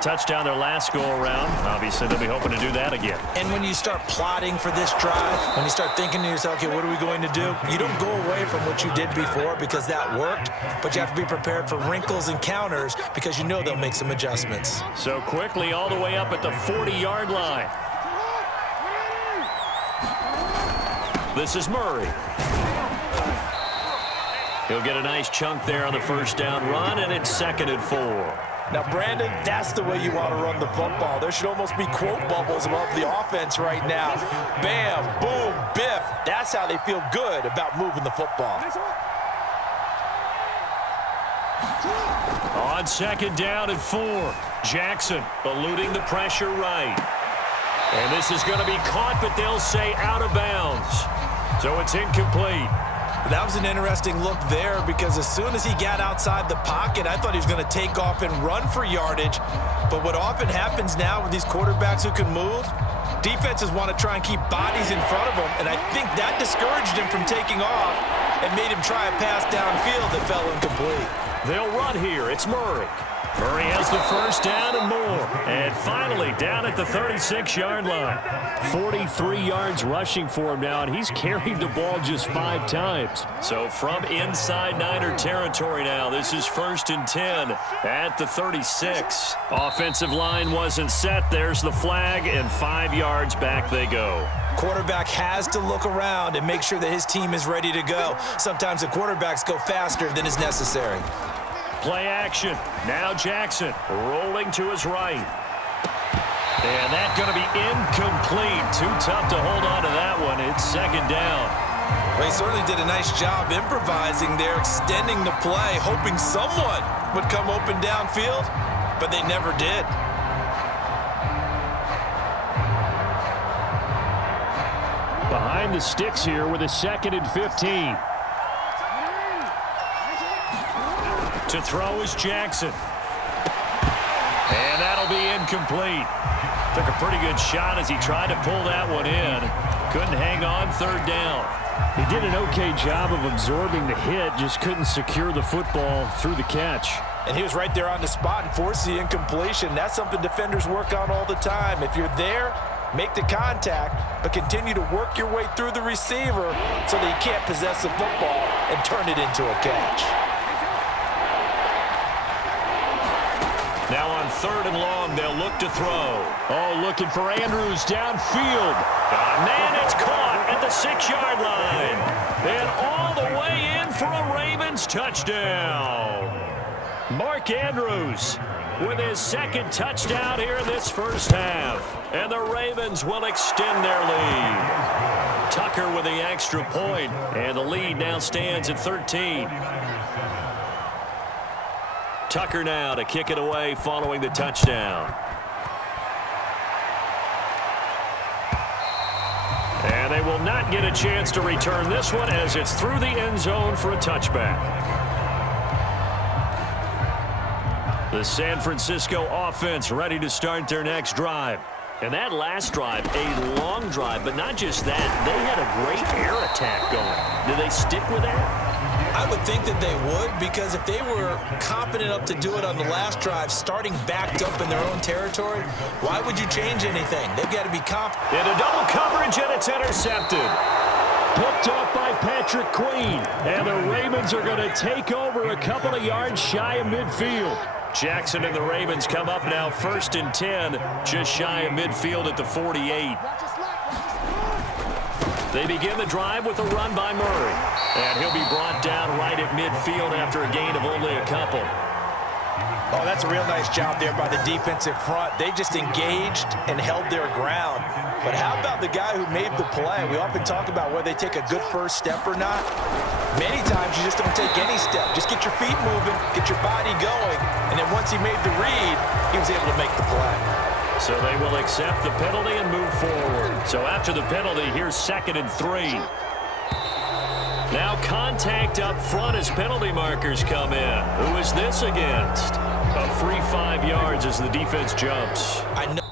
Touchdown their last go-around. Obviously, they'll be hoping to do that again. And when you start plotting for this drive, when you start thinking to yourself, okay, what are we going to do? You don't go away from what you did before because that worked, but you have to be prepared for wrinkles and counters because you know they'll make some adjustments. So quickly all the way up at the 40-yard line. This is Murray. He'll get a nice chunk there on the first down run, and it's 2nd and 4. Now, Brandon, that's the way you want to run the football. There should almost be quote bubbles above the offense right now. Bam, boom, biff. That's how they feel good about moving the football. On 2nd down and 4, Jackson eluding the pressure right. And this is going to be caught, but they'll say out of bounds. So it's incomplete. That was an interesting look there because as soon as he got outside the pocket, I thought he was going to take off and run for yardage. But what often happens now with these quarterbacks who can move, defenses want to try and keep bodies in front of them, and I think that discouraged him from taking off and made him try a pass downfield that fell incomplete. They'll run here. It's Murray. Murray has the first down and more. And finally, down at the 36-yard line. 43 yards rushing for him now, and he's carried the ball just 5 times. So from inside Niner territory now, this is 1st and 10 at the 36. Offensive line wasn't set. There's the flag, and 5 yards back they go. Quarterback has to look around and make sure that his team is ready to go. Sometimes the quarterbacks go faster than is necessary. Play action. Now Jackson rolling to his right. And that's going to be incomplete. Too tough to hold on to that one. It's 2nd down. Well, he certainly did a nice job improvising there, extending the play, hoping someone would come open downfield, but they never did. Behind the sticks here with a 2nd and 15. To throw is Jackson. And that'll be incomplete. Took a pretty good shot as he tried to pull that one in. Couldn't hang on 3rd down. He did an okay job of absorbing the hit, just couldn't secure the football through the catch. And he was right there on the spot and forced the incompletion. That's something defenders work on all the time. If you're there, make the contact, but continue to work your way through the receiver so that you can't possess the football and turn it into a catch. Now on 3rd and long, they'll look to throw. Oh, looking for Andrews downfield. Man, it's caught at the 6-yard line. And all the way in for a Ravens touchdown. Mark Andrews with his 2nd touchdown here in this first half. And the Ravens will extend their lead. Tucker with the extra point, and the lead now stands at 13. Tucker now to kick it away following the touchdown. And they will not get a chance to return this one as it's through the end zone for a touchback. The San Francisco offense ready to start their next drive. And that last drive, a long drive, but not just that. They had a great air attack going. Do they stick with that? I would think that they would, because if they were competent enough to do it on the last drive, starting backed up in their own territory, why would you change anything? They've got to be competent. Into double coverage, and it's intercepted. Picked up by Patrick Queen, and the Ravens are going to take over a couple of yards shy of midfield. Jackson and the Ravens come up now 1st and 10, just shy of midfield at the 48. They begin the drive with a run by Murray. And he'll be brought down right at midfield after a gain of only a couple. Oh, that's a real nice job there by the defensive front. They just engaged and held their ground. But how about the guy who made the play? We often talk about whether they take a good first step or not. Many times you just don't take any step. Just get your feet moving, get your body going, and then once he made the read, he was able to make the play. So they will accept the penalty and move forward. So after the penalty, here's 2nd and 3. Now contact up front as penalty markers come in. Who is this against? A free 5 yards as the defense jumps. I know.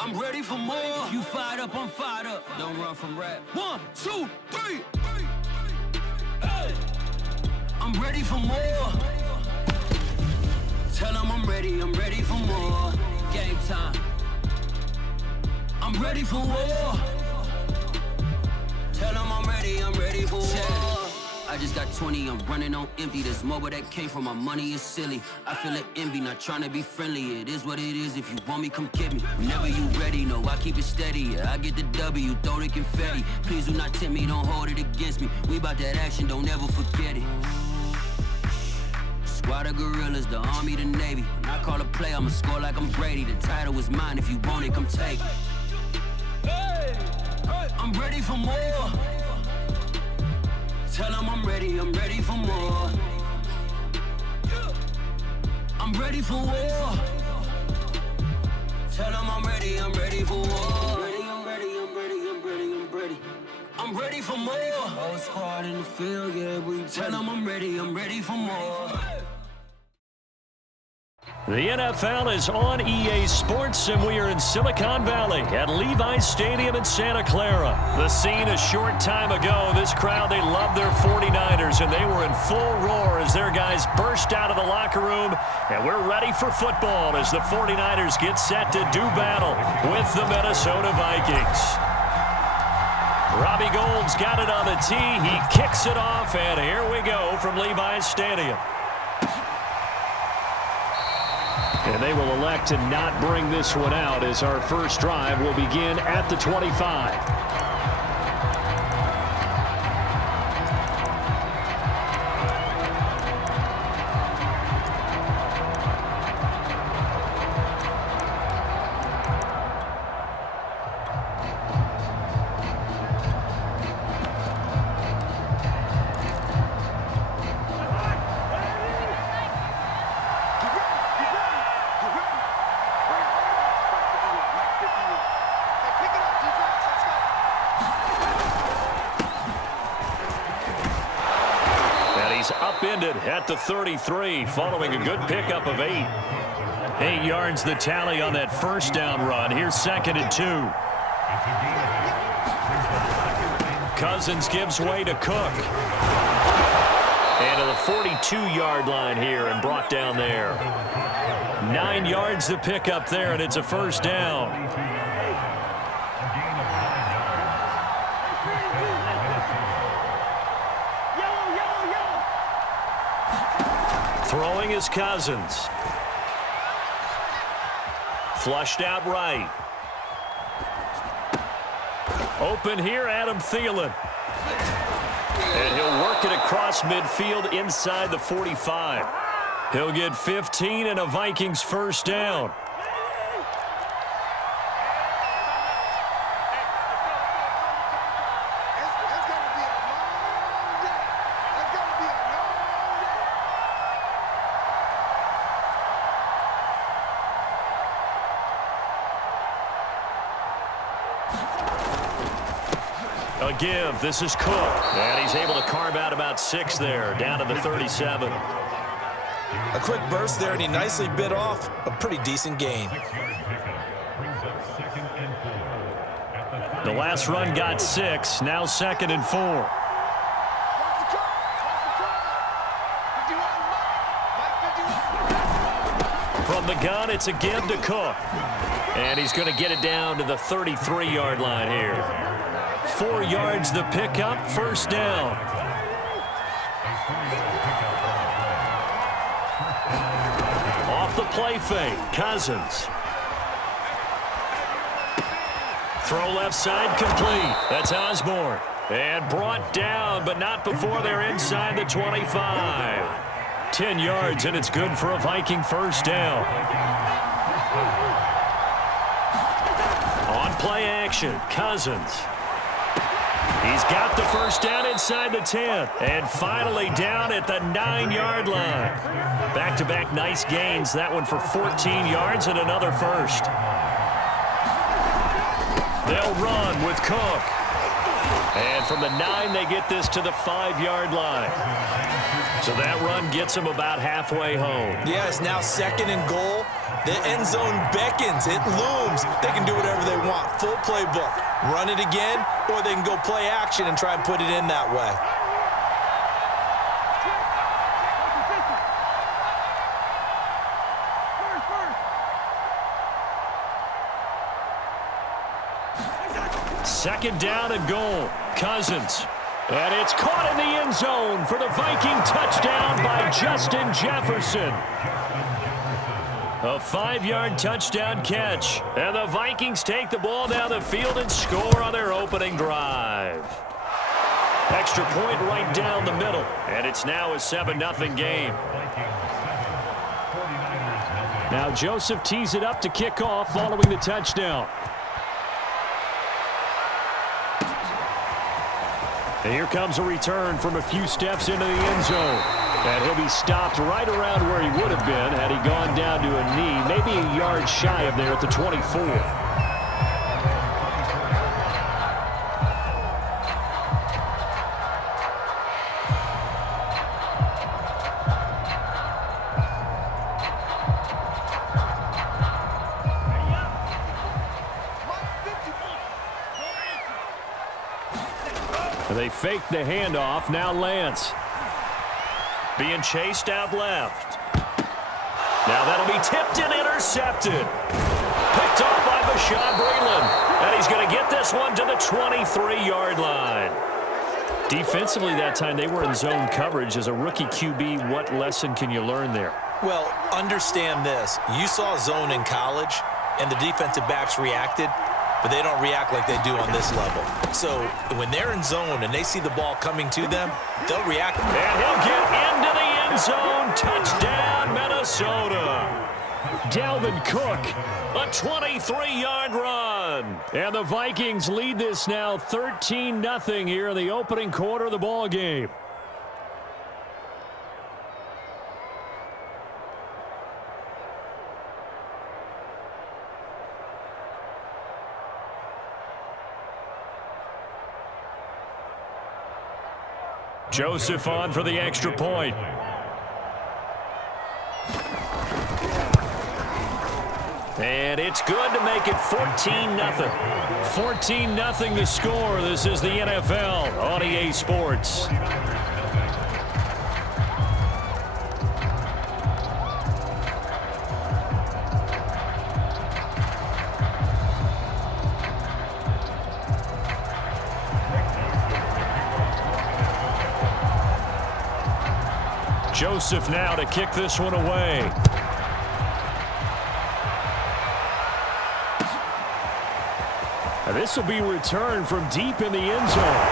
I'm ready for more. You fired up, I'm fired up. Don't run from rap. 1, 2, 3. Hey. I'm ready for more. Tell them I'm ready for more. Game time. I'm ready for war. Tell them I'm ready for war. I just got 20, I'm running on empty. This mobile that came from my money is silly. I feel it envy, not trying to be friendly. It is what it is, if you want me, come get me. Whenever you ready, no, I keep it steady. Yeah, I get the W, throw the confetti. Please do not tempt me, don't hold it against me. We bout that action, don't ever forget it. Squad of gorillas, the army, the navy. When I call a play, I'ma score like I'm Brady. The title is mine, if you want it, come take it. I'm ready for more. Tell them I'm ready for more. I'm ready for war. Tell them I'm ready for war. I'm ready for more. Whole squad in the field, yeah, we tell them I'm ready for more. The NFL is on EA Sports, and we are in Silicon Valley at Levi's Stadium in Santa Clara. The scene a short time ago, this crowd, they love their 49ers, and they were in full roar as their guys burst out of the locker room, and we're ready for football as the 49ers get set to do battle with the Minnesota Vikings. Robbie Gould's got it on the tee. He kicks it off, and here we go from Levi's Stadium. And they will elect to not bring this one out as our first drive will begin at the 25. Upended at the 33 following a good pickup of 8. 8 yards the tally on that first down run. Here's 2nd and 2. Cousins gives way to Cook. And to the 42-yard line here and brought down there. 9 yards the pickup there, and it's a first down. Throwing is Cousins. Flushed out right. Open here, Adam Thielen. And he'll work it across midfield inside the 45. He'll get 15 and a Vikings first down. A give. This is Cook. And he's able to carve out about 6 there, down to the 37. A quick burst there, and he nicely bit off a pretty decent gain. The last run got 6. Now 2nd and 4. From the gun, it's a give to Cook. And he's going to get it down to the 33-yard line here. 4 yards the pickup, first down. Off the play fake, Cousins. Throw left side complete. That's Osborne. And brought down, but not before they're inside the 25. 10 yards, and it's good for a Viking first down. On play action, Cousins. He's got the first down inside the 10. And finally down at the 9-yard line. Back-to-back nice gains. That one for 14 yards and another first. They'll run with Cook. And from the 9, they get this to the 5-yard line. So that run gets them about halfway home. Yes, now 2nd and goal. The end zone beckons. It looms. They can do whatever they want. Full playbook. Run it again, or they can go play action and try and put it in that way. Second down and goal. Cousins. And it's caught in the end zone for the Viking touchdown by Justin Jefferson. A 5-yard touchdown catch. And the Vikings take the ball down the field and score on their opening drive. Extra point right down the middle. And it's now a 7-0 game. Now Joseph tees it up to kick off following the touchdown. And here comes a return from a few steps into the end zone. And he'll be stopped right around where he would have been had he gone down to a knee, maybe a yard shy of there at the 24. They fake the handoff. Now Lance. Being chased out left. Now that'll be tipped and intercepted. Picked off by Bashaud Breeland. And he's going to get this one to the 23-yard line. Defensively that time, they were in zone coverage. As a rookie QB, what lesson can you learn there? Well, understand this. You saw zone in college, and the defensive backs reacted, but they don't react like they do on this level. So when they're in zone and they see the ball coming to them, they'll react. And he'll get into the end zone. Touchdown, Minnesota. Dalvin Cook, a 23-yard run. And the Vikings lead this now 13-0 here in the opening quarter of the ball game. Joseph on for the extra point. And it's good to make it 14-0. 14-0 the score. This is the NFL on EA Sports. Joseph now to kick this one away. And this will be returned from deep in the end zone.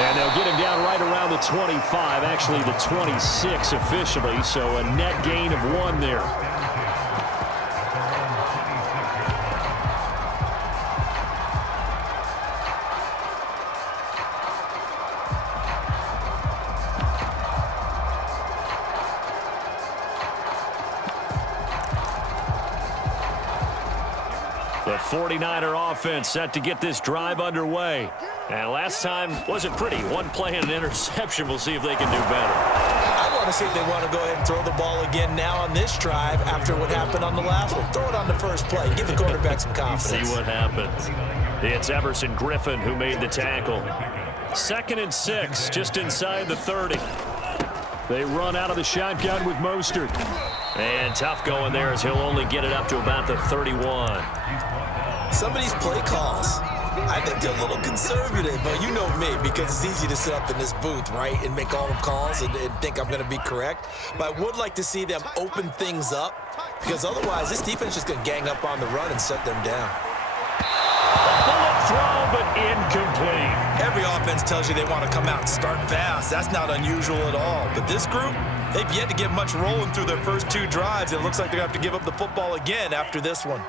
And they'll get him down right around the 25, actually the 26 officially, so a net gain of 1 there. The 49er offense set to get this drive underway. And last time wasn't pretty. One play and an interception. We'll see if they can do better. I want to see if they want to go ahead and throw the ball again now on this drive after what happened on the last one. Throw it on the first play. Give the quarterback some confidence. See what happens. It's Everson Griffin who made the tackle. 2nd and 6, just inside the 30. They run out of the shotgun with Mostert. And tough going there as he'll only get it up to about the 31. Some of these play calls, I think they're a little conservative, but you know me, because it's easy to sit up in this booth, right, and make all the calls and think I'm going to be correct. But I would like to see them open things up, because otherwise this defense is going to gang up on the run and shut them down. Bullet throw, but incomplete. Every offense tells you they want to come out and start fast. That's not unusual at all. But this group, they've yet to get much rolling through their first 2 drives, and it looks like they're going to have to give up the football again after this one.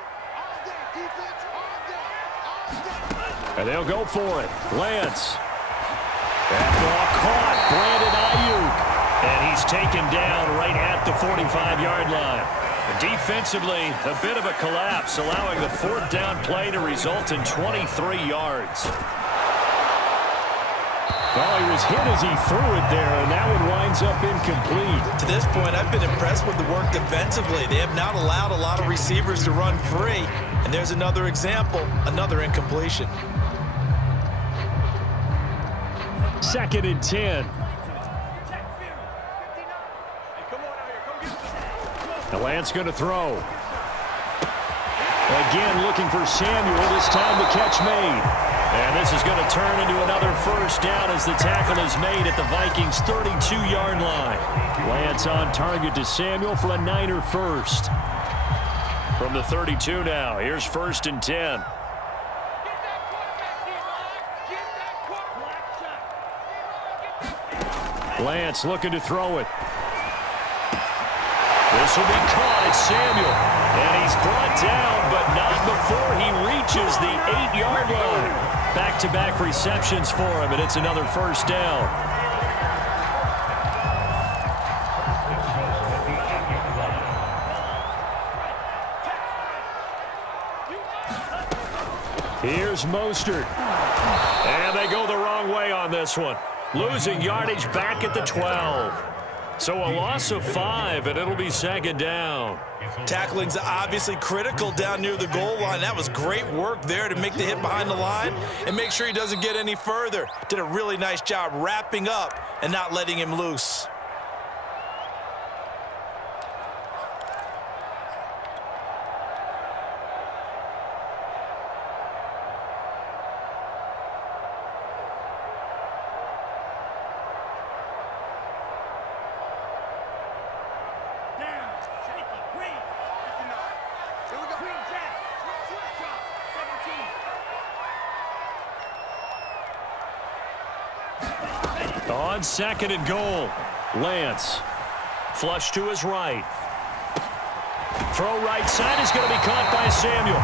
And they'll go for it. Lance. That ball caught. Brandon Ayuk. And he's taken down right at the 45-yard line. Defensively, a bit of a collapse, allowing the 4th down play to result in 23 yards. Well, he was hit as he threw it there, and that one winds up incomplete. To this point, I've been impressed with the work defensively. They have not allowed a lot of receivers to run free. And there's another example, another incompletion. 2nd and 10. The Lance going to throw. Again looking for Samuel, this time the catch made. And this is going to turn into another first down as the tackle is made at the Vikings' 32-yard line. Lance on target to Samuel for a Niner first. From the 32 now, here's 1st and 10. Lance looking to throw it. This will be caught. It's Samuel. And he's brought down, but not before he reaches the 8-yard line. Back-to-back receptions for him, and it's another first down. Here's Mostert. And they go the wrong way on this one. Losing yardage back at the 12. So a loss of 5, and it'll be 2nd down. Tackling's obviously critical down near the goal line. That was great work there to make the hit behind the line and make sure he doesn't get any further. Did a really nice job wrapping up and not letting him loose. On 2nd and goal, Lance. Flush to his right. Throw right side is going to be caught by Samuel.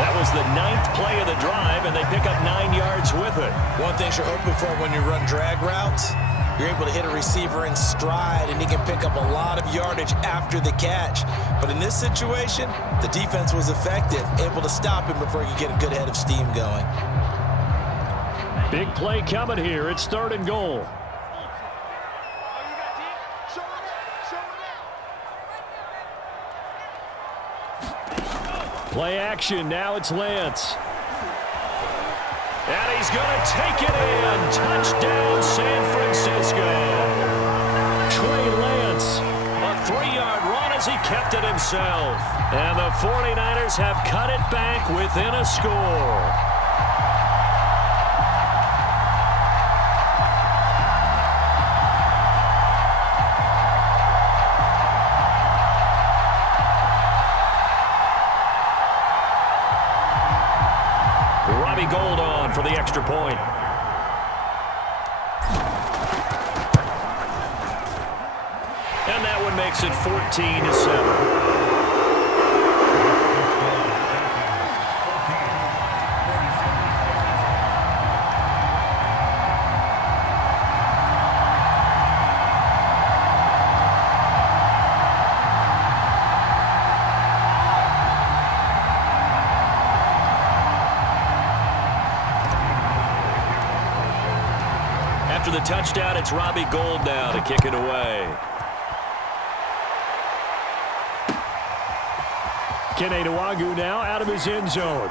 That was the 9th play of the drive, and they pick up 9 yards with it. One thing you're hoping for when you run drag routes, you're able to hit a receiver in stride, and he can pick up a lot of yardage after the catch. But in this situation, the defense was effective, able to stop him before he could get a good head of steam going. Big play coming here. It's 3rd and goal. Play action. Now it's Lance. And he's going to take it in. Touchdown, San Francisco. Trey Lance. A 3-yard run as he kept it himself. And the 49ers have cut it back within a score. Gold on for the extra point. And that one makes it 14-7. After the touchdown, it's Robbie Gould now to kick it away. Kene Nwangwu now out of his end zone.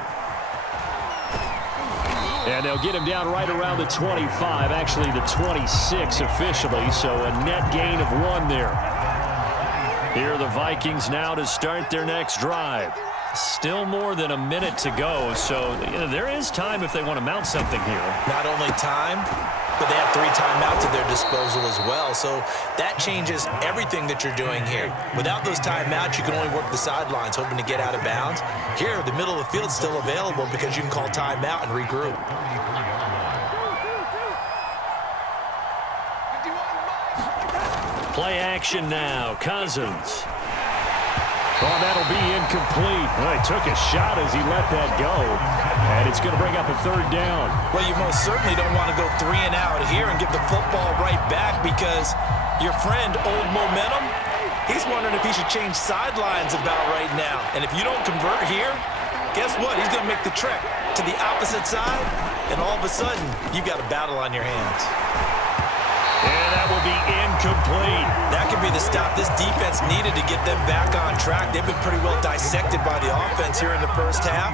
And they'll get him down right around the 25, actually the 26 officially, so a net gain of 1 there. Here are the Vikings now to start their next drive. Still more than a minute to go, so there is time if they want to mount something here. Not only time, but they have 3 timeouts at their disposal as well, so that changes everything that you're doing here. Without those timeouts, you can only work the sidelines, hoping to get out of bounds. Here, the middle of the field's still available because you can call timeout and regroup. Play action now. Cousins. Oh, that'll be incomplete. Well, he took a shot as he let that go. And it's going to bring up a 3rd down. Well, you most certainly don't want to go 3 and out here and get the football right back because your friend, Old Momentum, he's wondering if he should change sidelines about right now. And if you don't convert here, guess what? He's going to make the trek to the opposite side, and all of a sudden, you've got a battle on your hands. And that will be incomplete. That could be the stop this defense needed to get them back on track. They've been pretty well dissected by the offense here in the first half.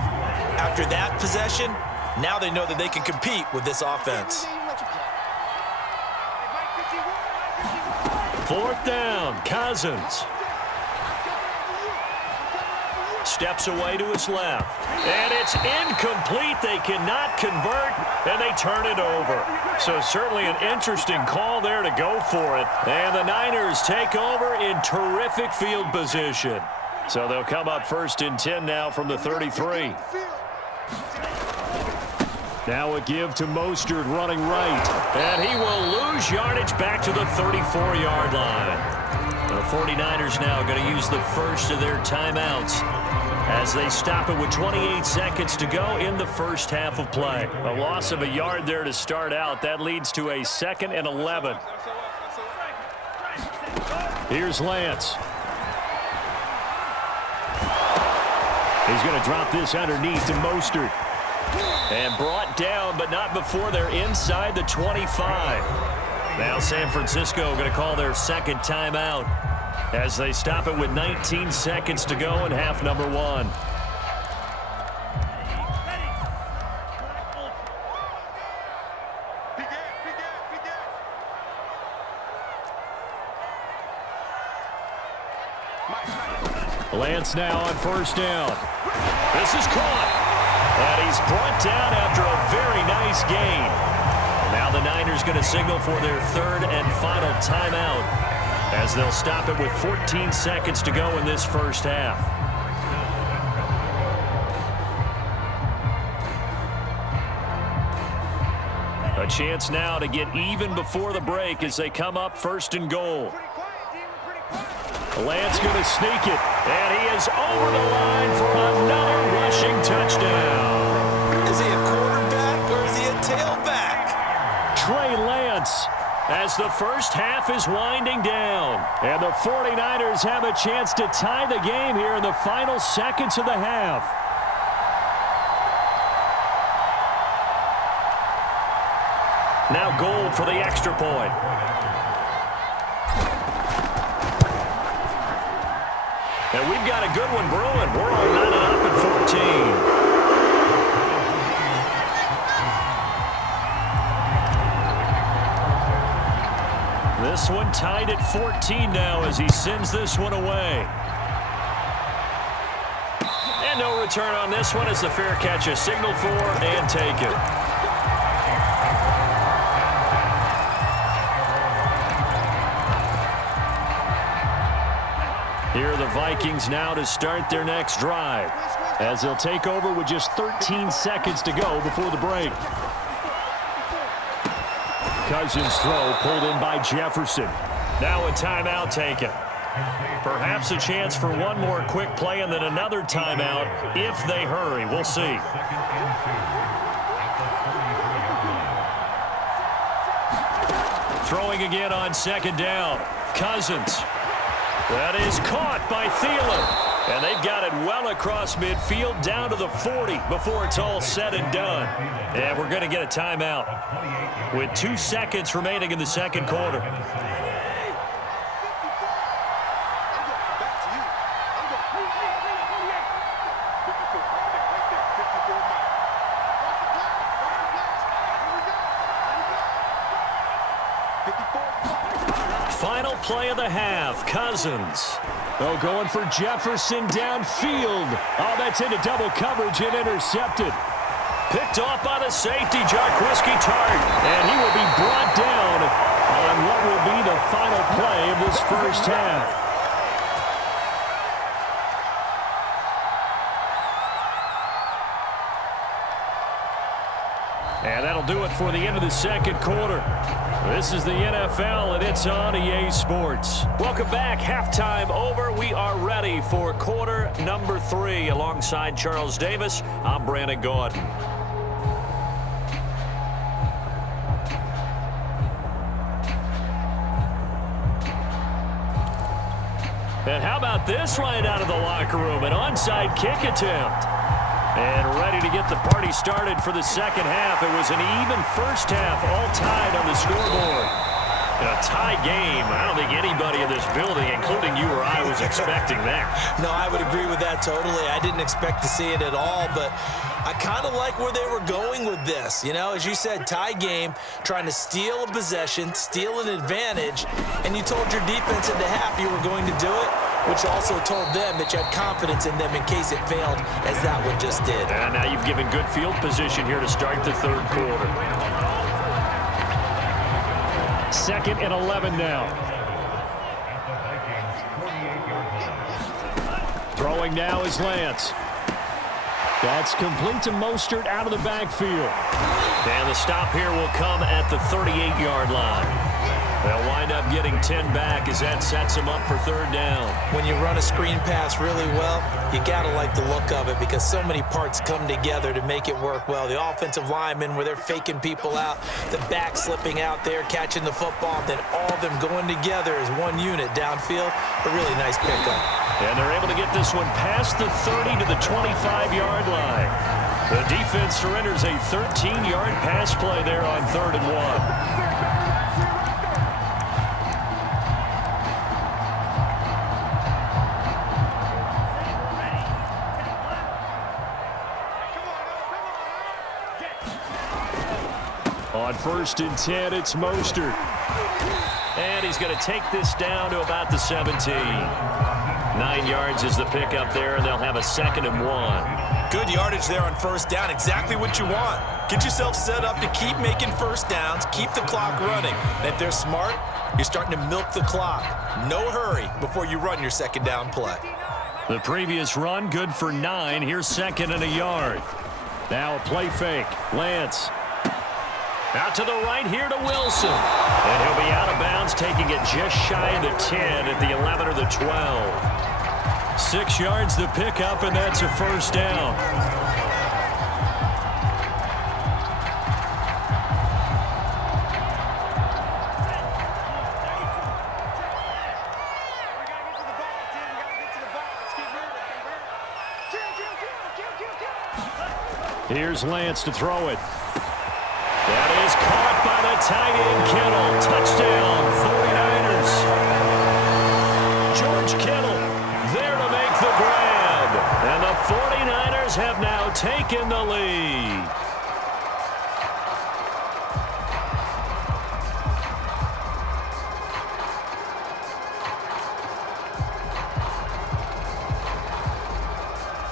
After that possession, now they know that they can compete with this offense. 4th down, Cousins. steps away to his left. And it's incomplete. They cannot convert, and they turn it over. So certainly an interesting call there to go for it. And the Niners take over in terrific field position. So they'll come up 1st and 10 now from the 33. Now a give to Mostert running right. And he will lose yardage back to the 34-yard line. The 49ers now going to use the first of their timeouts as they stop it with 28 seconds to go in the first half of play. A loss of a yard there to start out. That leads to a 2nd and 11. Here's Lance. He's going to drop this underneath to Mostert. And brought down, but not before they're inside the 25. Now San Francisco going to call their second timeout as they stop it with 19 seconds to go in half number 1. Lance now on 1st down. This is caught. And he's brought down after a very nice gain. Now the Niners going to signal for their 3rd and final timeout as they'll stop it with 14 seconds to go in this first half. A chance now to get even before the break as they come up 1st and goal. Lance going to sneak it, and he is over the line for another rushing touchdown. Is he a quarterback or is he a tailback? Trey Lance, as the first half is winding down. And the 49ers have a chance to tie the game here in the final seconds of the half. Now Gold for the extra point. And we've got a good one brewing. We're all lining up at 14. This one tied at 14 now as he sends this one away. And no return on this one as the fair catch is signaled for and taken. Here are the Vikings now to start their next drive as they'll take over with just 13 seconds to go before the break. Cousins' throw pulled in by Jefferson. Now a timeout taken. Perhaps a chance for one more quick play and then another timeout if they hurry. We'll see. Throwing again on 2nd down. Cousins. That is caught by Thielen. And they've got it well across midfield down to the 40 before it's all said and done. And we're going to get a timeout with 2 seconds remaining in the second quarter. Final play of the half, Cousins. Oh, going for Jefferson downfield. Oh, that's into double coverage and intercepted. Picked off by the safety, Jarquiski Tart. And he will be brought down on what will be the final play of this first half. And that'll do it for the end of the second quarter. This is the NFL, and it's on EA Sports. Welcome back. Halftime over. We are ready for quarter number 3. Alongside Charles Davis, I'm Brandon Gordon. And how about this right out of the locker room? An onside kick attempt. And ready to get the party started for the second half. It was an even first half, all tied on the scoreboard. In a tie game, I don't think anybody in this building, including you or I, was expecting that. No, I would agree with that totally. I didn't expect to see it at all, but I kind of like where they were going with this. You know, as you said, tie game, trying to steal a possession, steal an advantage, and you told your defense at the half you were going to do it. which also told them that you had confidence in them in case it failed, as that one just did. And now you've given good field position here to start the third quarter. 2nd and 11 now. Throwing now is Lance. That's complete to Mostert out of the backfield. And the stop here will come at the 38-yard line. They'll wind up getting 10 back as that sets them up for third down. When you run a screen pass really well, you got to like the look of it because so many parts come together to make it work well. The offensive linemen, where they're faking people out, the back slipping out there, catching the football, then all of them going together as one unit downfield. A really nice pickup. And they're able to get this one past the 30 to the 25-yard line. The defense surrenders a 13-yard pass play there on 3rd and 1. On 1st and 10, it's Mostert. And he's going to take this down to about the 17. 9 yards is the pickup there, and they'll have a 2nd and 1. Good yardage there on 1st down. Exactly what you want. Get yourself set up to keep making 1st downs, keep the clock running. And if they're smart, you're starting to milk the clock. No hurry before you run your 2nd down play. The previous run, good for 9. Here's 2nd and a yard. Now a play fake. Lance. Out to the right here to Wilson. And he'll be out of bounds, taking it just shy of the 10 at the 11 or the 12. 6 yards the pickup, and that's a 1st down. Here's Lance to throw it. That is caught by the tight end, Kittle. Touchdown, 49ers. George Kittle there to make the grab. And the 49ers have now taken the lead.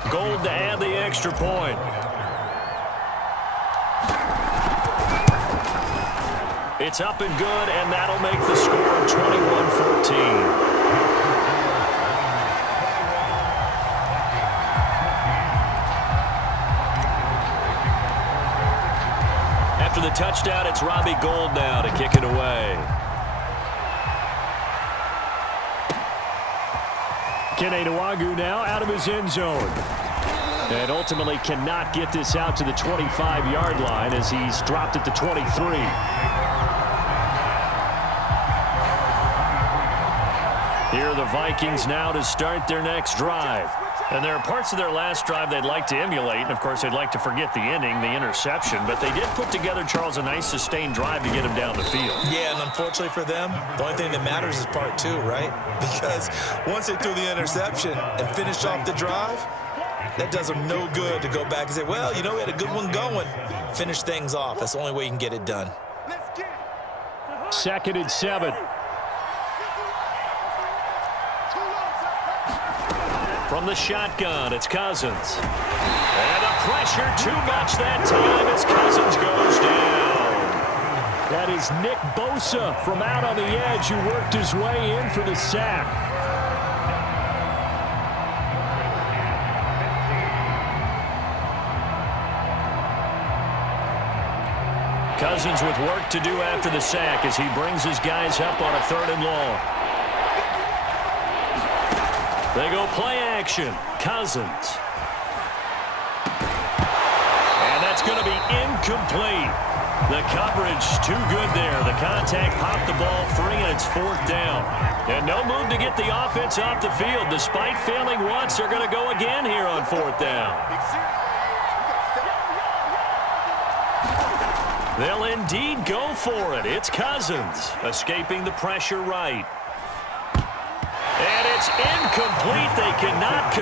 Gold to add the extra point. It's up and good, and that'll make the score 21-14. After the touchdown, it's Robbie Gould now to kick it away. Kene Nwangwu now out of his end zone. And ultimately cannot get this out to the 25-yard line as he's dropped at the 23. Here are the Vikings now to start their next drive. And there are parts of their last drive they'd like to emulate. And, of course, they'd like to forget the inning, the interception. But they did put together, Charles, a nice sustained drive to get him down the field. Yeah, and unfortunately for them, the only thing that matters is part 2, right? Because once they threw the interception and finished off the drive, that does them no good to go back and say, well, you know, we had a good one going. Finish things off. That's the only way you can get it done. 2nd and 7. From the shotgun, it's Cousins. And the pressure too much that time as Cousins goes down. That is Nick Bosa from out on the edge who worked his way in for the sack. Cousins with work to do after the sack as he brings his guys up on a 3rd and long. They go play action. Cousins. And that's going to be incomplete. The coverage too good there. The contact popped the ball free, and it's 4th down. And no move to get the offense off the field. Despite failing once, they're going to go again here on 4th down. They'll indeed go for it. It's Cousins escaping the pressure right. And it's incomplete. They cannot